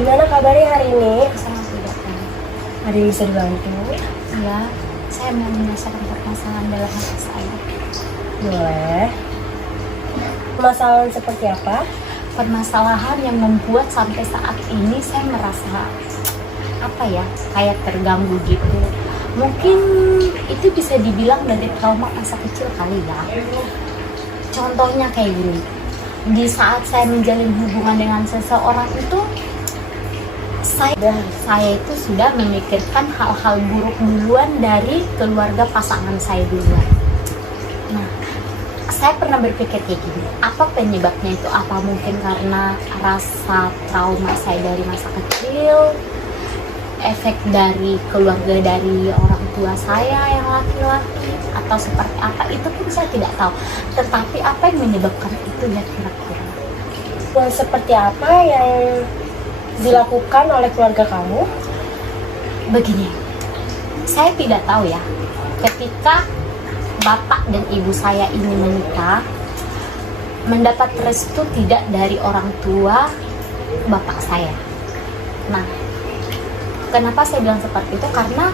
Gimana kabarnya hari ini? Sangat tidak tahu. Ada yang bisa dibantu? Ya, saya mau menyelesaikan permasalahan dalam hati saya. Boleh. Permasalahan seperti apa? Permasalahan yang membuat sampai saat ini saya merasa kayak terganggu gitu. Mungkin itu bisa dibilang dari trauma masa kecil kali ya. Contohnya kayak gini. Di saat saya menjalin hubungan dengan seseorang itu, saya itu sudah memikirkan hal-hal buruk duluan dari keluarga pasangan saya duluan. Nah, saya pernah berpikir kayak gini, apa penyebabnya itu? Apa mungkin karena rasa trauma saya dari masa kecil, efek dari keluarga dari orang tua saya yang laki-laki, atau seperti apa? Itu pun saya tidak tahu. Tetapi apa yang menyebabkan itu ya kira-kira? Seperti apa yang dilakukan oleh keluarga kamu? Begini, saya tidak tahu ya, ketika bapak dan ibu saya ini menikah, mendapat restu tidak dari orang tua bapak saya. Nah, kenapa saya bilang seperti itu? Karena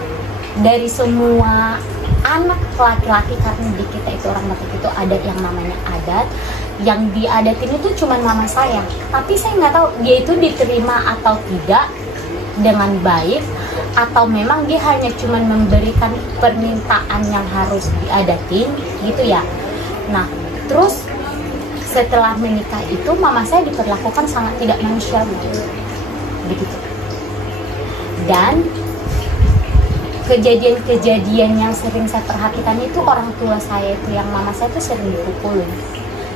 dari semua anak laki-laki, karena di kita itu orang Batak itu adat yang namanya adat, yang diadatin itu cuma mama saya. Tapi saya nggak tahu dia itu diterima atau tidak dengan baik, atau memang dia hanya cuma memberikan permintaan yang harus diadatin gitu ya. Nah, terus setelah menikah itu mama saya diperlakukan sangat tidak manusiawi begitu. Dan kejadian-kejadian yang sering saya perhatikan itu orang tua saya itu, yang mama saya itu sering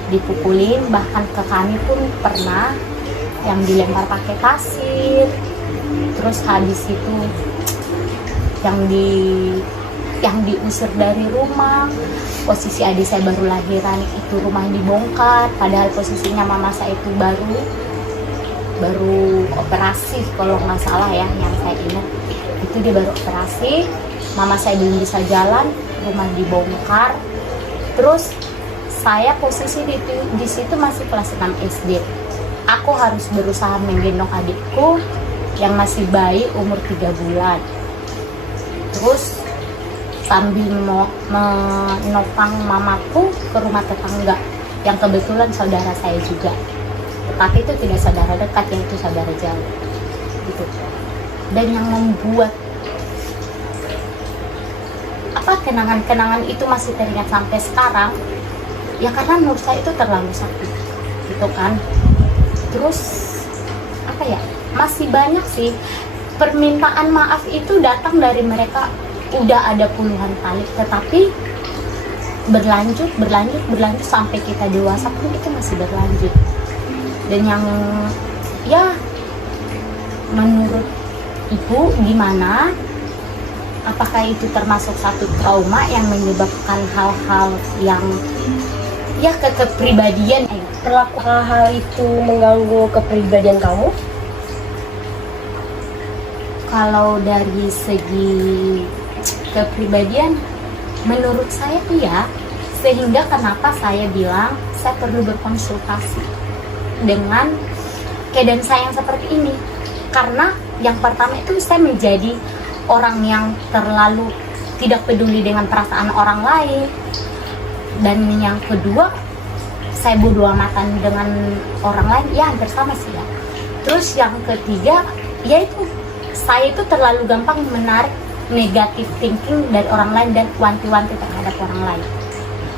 dipukulin, bahkan ke kami pun pernah yang dilempar pakai pasir. Terus habis itu yang diusir dari rumah. Posisi adik saya baru lahiran, itu rumah dibongkar, padahal posisinya mama saya itu baru operasi kalau nggak salah ya, yang saya ingat itu dia baru operasi, mama saya belum bisa jalan, rumah dibongkar. Terus saya posisi di situ masih kelas 6 SD. Aku harus berusaha menggendong adikku yang masih bayi umur 3 bulan. Terus sambil menopang mamaku ke rumah tetangga yang kebetulan saudara saya juga. Tetapi itu tidak saudara dekat, yaitu saudara jauh. Gitu. Dan yang membuat kenangan-kenangan itu masih teringat sampai sekarang, ya karena menurut saya itu terlalu sakit gitu kan. Terus masih banyak sih permintaan maaf itu datang dari mereka, udah ada puluhan kali, tetapi berlanjut sampai kita dewasa pun itu masih berlanjut. Dan yang ya menurut ibu gimana? Apakah itu termasuk satu trauma yang menyebabkan hal-hal yang ya kepribadian? Perilaku hal itu mengganggu kepribadian kamu? Kalau dari segi kepribadian, menurut saya iya. Sehingga kenapa saya bilang saya perlu berkonsultasi dengan keadaan saya yang seperti ini. Karena yang pertama itu saya menjadi orang yang terlalu tidak peduli dengan perasaan orang lain. Dan yang kedua, saya bodo amatan dengan orang lain, ya hampir sama sih ya. Terus yang ketiga, yaitu saya itu terlalu gampang menarik negatif thinking dari orang lain dan wanti-wanti terhadap orang lain.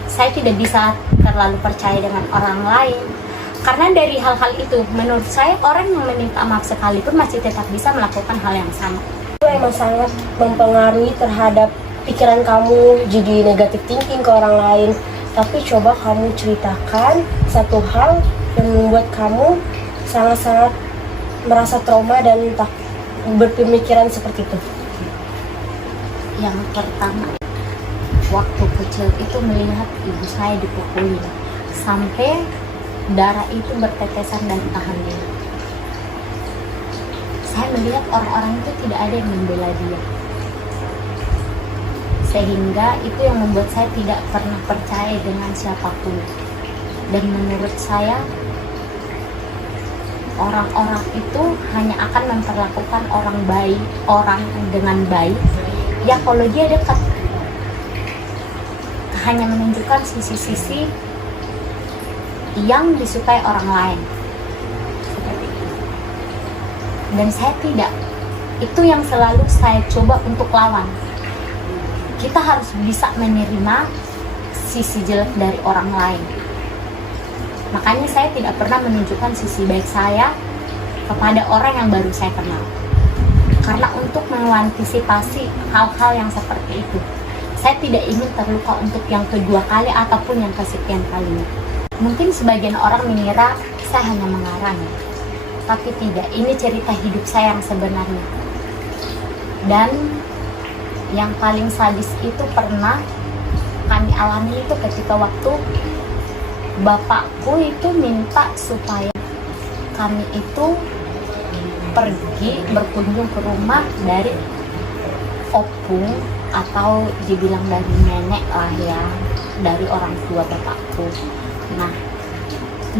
Saya tidak bisa terlalu percaya dengan orang lain. Karena dari hal-hal itu, menurut saya orang yang meminta maaf sekalipun masih tetap bisa melakukan hal yang sama. Itu emang sangat mempengaruhi terhadap pikiran kamu, jadi negatif thinking ke orang lain. Tapi coba kamu ceritakan satu hal yang membuat kamu sangat-sangat merasa trauma dan tak berpemikiran seperti itu. Yang pertama, waktu kecil itu melihat ibu saya dipukuli sampai darah itu bertetesan dari tangannya. Saya melihat orang-orang itu tidak ada yang membela dia, sehingga itu yang membuat saya tidak pernah percaya dengan siapapun. Dan menurut saya orang-orang itu hanya akan memperlakukan orang dengan baik ya kalau dia dekat, hanya menunjukkan sisi-sisi yang disukai orang lain seperti itu. Dan saya tidak, itu yang selalu saya coba untuk lawan. Kita harus bisa menerima sisi jelek dari orang lain. Makanya saya tidak pernah menunjukkan sisi baik saya kepada orang yang baru saya kenal, karena untuk mengantisipasi hal-hal yang seperti itu. Saya tidak ingin terluka untuk yang kedua kali ataupun yang kesekian kalinya. Mungkin sebagian orang mengira saya hanya mengarang, tapi tidak, ini cerita hidup saya yang sebenarnya. Dan yang paling sadis itu pernah kami alami itu ketika waktu bapakku itu minta supaya kami itu pergi berkunjung ke rumah dari opung atau dibilang dari nenek lah ya, dari orang tua bapakku. Nah,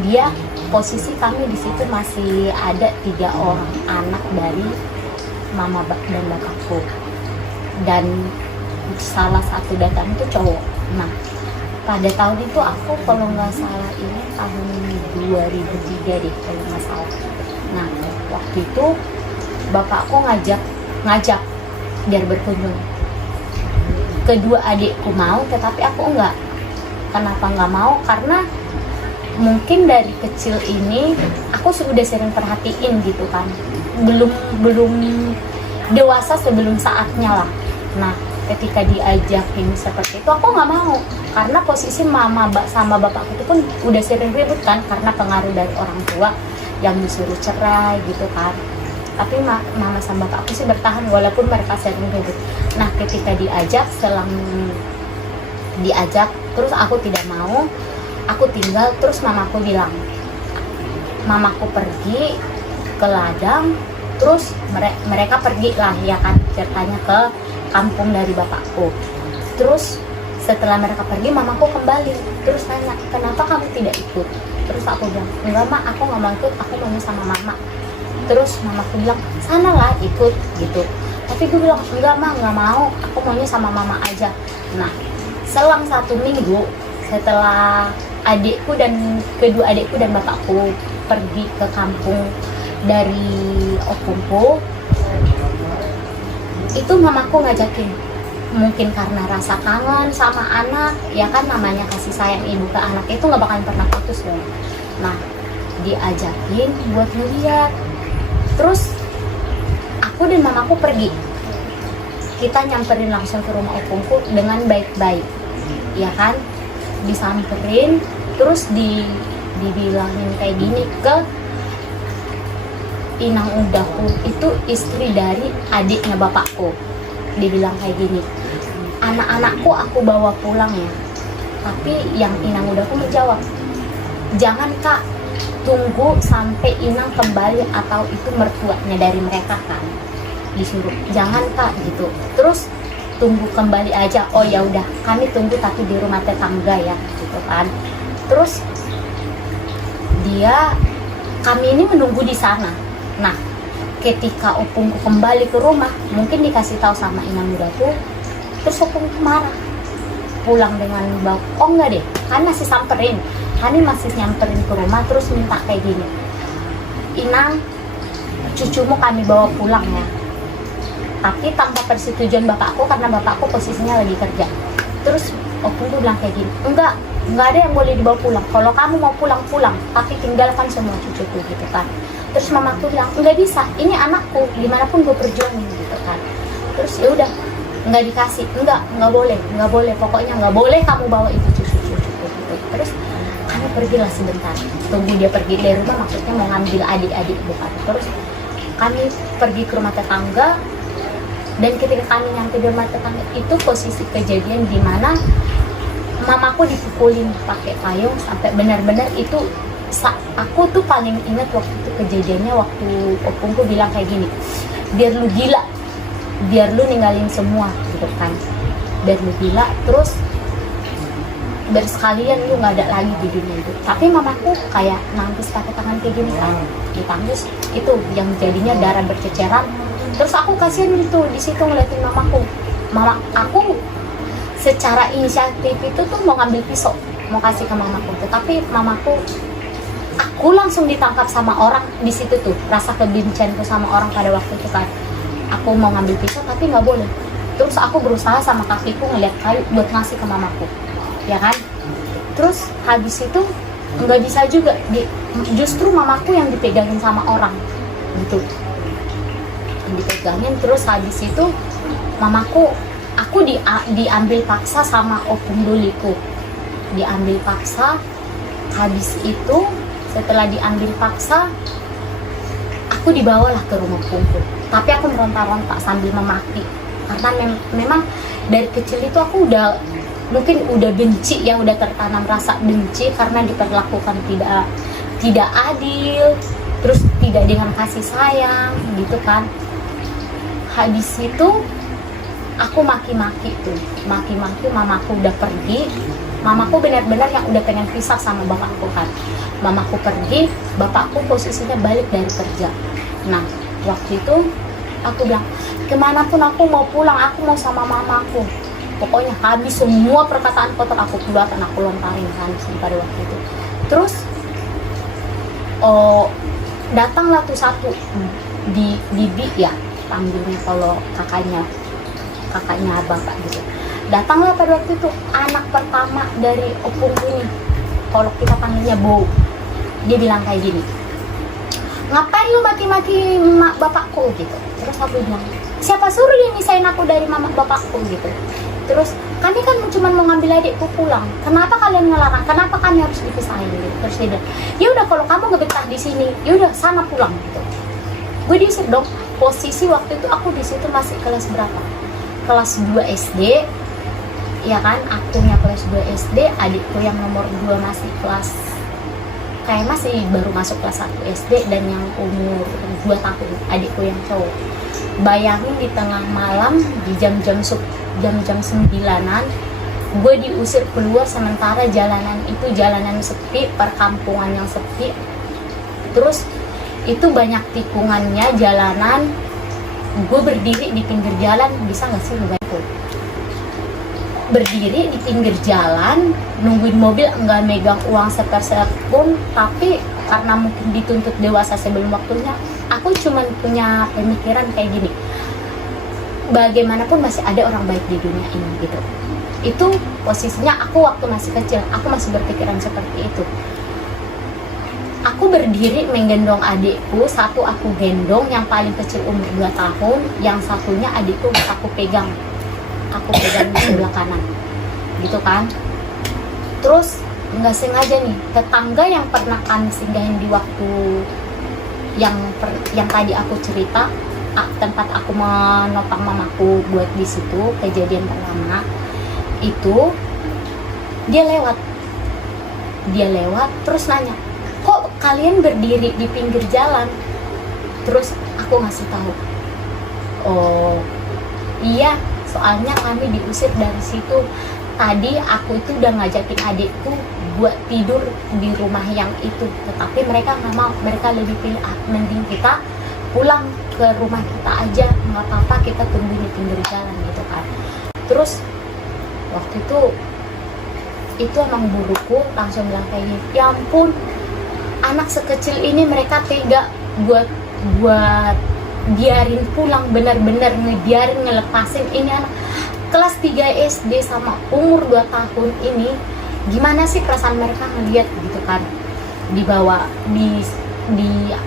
dia posisi kami di situ masih ada 3 orang anak dari mama dan bapakku, dan salah satu datang itu cowok. Nah, pada tahun itu aku kalau nggak salah ini tahun 2003 deh kalau nggak salah. Nah, waktu itu bapakku ngajak biar berkunjung. Kedua adikku mau, tetapi aku enggak. Kenapa nggak mau? Karena mungkin dari kecil ini aku sudah sering perhatiin gitu kan, belum dewasa sebelum saatnya lah. Nah, ketika diajakin seperti itu aku nggak mau, karena posisi mama sama bapakku itu pun udah sering ribut kan, karena pengaruh dari orang tua yang disuruh cerai gitu kan. Tapi mama sama bapakku sih bertahan walaupun mereka sering ribut. Nah, ketika diajak, terus aku tidak mau, aku tinggal. Terus mamaku bilang, mamaku pergi ke ladang, terus mereka pergi lah ya kan ceritanya ke kampung dari bapakku. Terus setelah mereka pergi, mamaku kembali terus tanya, kenapa kamu tidak ikut? Terus aku bilang, enggak mak, aku nggak mau ikut, aku mau sama mama. Terus mamaku bilang, sana lah ikut gitu. Tapi gue bilang, enggak mak, nggak mau, aku maunya sama mama aja. Nah, selang 1 minggu setelah kedua adikku dan bapakku pergi ke kampung dari opungku, itu mamaku ngajakin, mungkin karena rasa kangen sama anak ya kan, namanya kasih sayang ibu ke anak itu nggak bakalan pernah putus dong. Nah, diajakin buat ngeliat. Terus aku dan mamaku pergi, kita nyamperin langsung ke rumah opungku dengan baik-baik ya kan, disamperin. Terus dibilangin kayak gini ke inang udahku, itu istri dari adiknya bapakku. Dibilang kayak gini, anak-anakku aku bawa pulang ya. Tapi yang inang udahku menjawab, jangan kak, tunggu sampai inang kembali, atau itu mertuanya dari mereka kan, disuruh jangan kak gitu. Terus tunggu kembali aja. Oh ya udah, kami tunggu tapi di rumah tetangga ya gitu kan. Terus kami ini menunggu di sana. Nah, ketika opungku kembali ke rumah, mungkin dikasih tahu sama inang mudaku, terus opungku marah, pulang dengan oh enggak deh, kan masih samperin, Hani masih nyamperin ke rumah, terus minta kayak gini, inang, cucumu kami bawa pulang ya, tapi tanpa persetujuan bapakku, karena bapakku posisinya lagi kerja. Terus opungku bilang kayak gini, enggak ada yang boleh dibawa pulang, kalau kamu mau pulang, tapi tinggalkan semua cucuku gitu kan. Terus mamaku bilang, enggak bisa, ini anakku, dimanapun gue perjuangin gitu kan. Terus ya udah, nggak dikasih, nggak boleh, pokoknya nggak boleh kamu bawa itu cucu gitu. Terus kami pergilah sebentar, tunggu dia pergi dari rumah, maksudnya mau ngambil adik-adik bukan. Terus kami pergi ke rumah tetangga, dan ketika kami nyampe di rumah tetangga itu posisi kejadian di mana mamaku dipukulin pakai payung sampai benar-benar itu. Aku tuh paling ingat waktu itu kejadiannya, waktu opungku bilang kayak gini, biar lu gila, biar lu ninggalin semua gitu kan, biar lu gila. Terus bersekalian lu nggak ada lagi di dunia itu. Tapi mamaku kayak nangis pakai tangan kayak gini kan, ditangis itu yang jadinya darah berceceran. Terus aku kasihan itu di situ ngeliatin mamaku. Mama aku secara inisiatif itu tuh mau ngambil pisau mau kasih ke mamaku, tapi mamaku, aku langsung ditangkap sama orang di situ tuh, rasa kebencianku sama orang pada waktu itu kan. Aku mau ngambil pisau tapi nggak boleh. Terus aku berusaha sama kakiku ngeliat kayu buat ngasih ke mamaku, ya kan. Terus habis itu nggak bisa juga, justru mamaku yang dipegangin sama orang gitu, yang dipegangin. Terus habis itu mamaku, aku diambil paksa sama opung duliku, diambil paksa. Habis itu setelah diambil paksa, aku dibawalah ke rumah opungku. Tapi aku meronta-ronta sambil memaki, karena memang dari kecil itu aku mungkin udah benci ya, udah tertanam rasa benci karena diperlakukan tidak adil, terus tidak dengan kasih sayang gitu kan. Habis itu aku maki-maki tuh, maki-maki. Mamaku udah pergi, mamaku benar-benar yang udah pengen pisah sama bapakku kan. Mamaku pergi, bapakku posisinya balik dari kerja. Nah waktu itu aku bilang, kemanapun aku mau pulang, aku mau sama mamaku. Pokoknya habis semua perkataan kotor aku keluarkan, aku lontarin kan pada waktu itu. Terus datanglah tuh satu di bibi ya panggilnya, kalau kakaknya bapak gitu. Datanglah pada waktu itu anak pertama dari opung ini, kalau kita panggilnya Bo. Dia bilang kayak gini, ngapain lu maki-maki mak bapakku gitu. Terus aku bilang, siapa suruh dia misahin aku dari mama bapakku gitu. Terus kami kan cuma mau ngambil adikku pulang, kenapa kalian ngelarang, kenapa kami harus dipisahin gitu. Terus dia bilang, ya udah kalau kamu nggak betah di sini, ya udah sana pulang gitu. Gue diusir dong. Posisi waktu itu aku di situ masih kelas berapa, kelas 2 SD ya kan. Akunya kelas 2 SD, adikku yang nomor 2 masih masih baru masuk kelas 1 SD, dan yang umur 2 tahun adikku yang cowok. Bayangin di tengah malam, di jam-jam 9-an gue diusir keluar, sementara jalanan itu jalanan sepi, perkampungan yang sepi. Terus itu banyak tikungannya jalanan. Gue berdiri di pinggir jalan, bisa nggak sih ngebantu? Berdiri di pinggir jalan nungguin mobil, nggak megang uang sepeser pun. Tapi karena mungkin dituntut dewasa sebelum waktunya, aku cuman punya pemikiran kayak gini, bagaimanapun masih ada orang baik di dunia ini gitu. Itu posisinya aku waktu masih kecil, aku masih berpikiran seperti itu. Aku berdiri menggendong adikku, satu aku gendong, yang paling kecil umur 2 tahun, yang satunya adikku aku pegang di sebelah kanan gitu kan. Terus nggak sengaja nih, tetangga yang pernah kami singgahin di waktu yang tadi aku cerita, tempat aku menopang mamaku buat di situ, kejadian pertama itu, dia lewat terus nanya, kok kalian berdiri di pinggir jalan? Terus aku ngasih tahu, oh iya, soalnya kami diusir dari situ. Tadi aku itu udah ngajakin adikku buat tidur di rumah yang itu, tetapi mereka nggak mau. Mereka lebih pilih mending kita pulang ke rumah kita aja, nggak apa-apa kita tunggu di pinggir jalan gitu kan. Terus waktu itu emang guruku langsung bilang kayak gini, ya ampun, anak sekecil ini mereka tega buat biarin pulang, bener-bener ngelepasin ini anak kelas 3 SD sama umur 2 tahun ini. Gimana sih perasaan mereka ngeliat gitu kan. Dibawa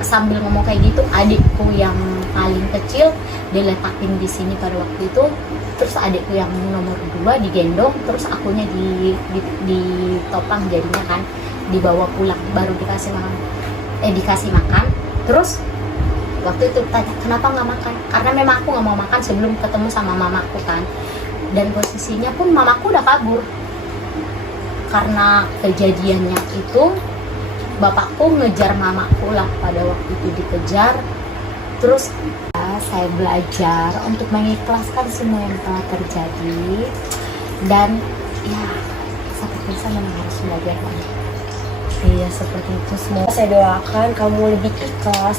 sambil ngomong kayak gitu, adikku yang paling kecil diletakin di sini pada waktu itu. Terus adikku yang nomor 2 digendong, terus akunya ditopang jadinya kan, dibawa pulang, baru dikasih makan. Terus waktu itu tanya, kenapa nggak makan? Karena memang aku nggak mau makan sebelum ketemu sama mamaku kan. Dan posisinya pun mamaku udah kabur. Karena kejadiannya itu, bapakku ngejar mamaku lah pada waktu itu, dikejar. Terus saya belajar untuk mengikhlaskan semua yang telah terjadi. Dan ya seperti insan memang harus belajar banyak. Iya seperti itu. Semoga saya doakan kamu lebih ikhlas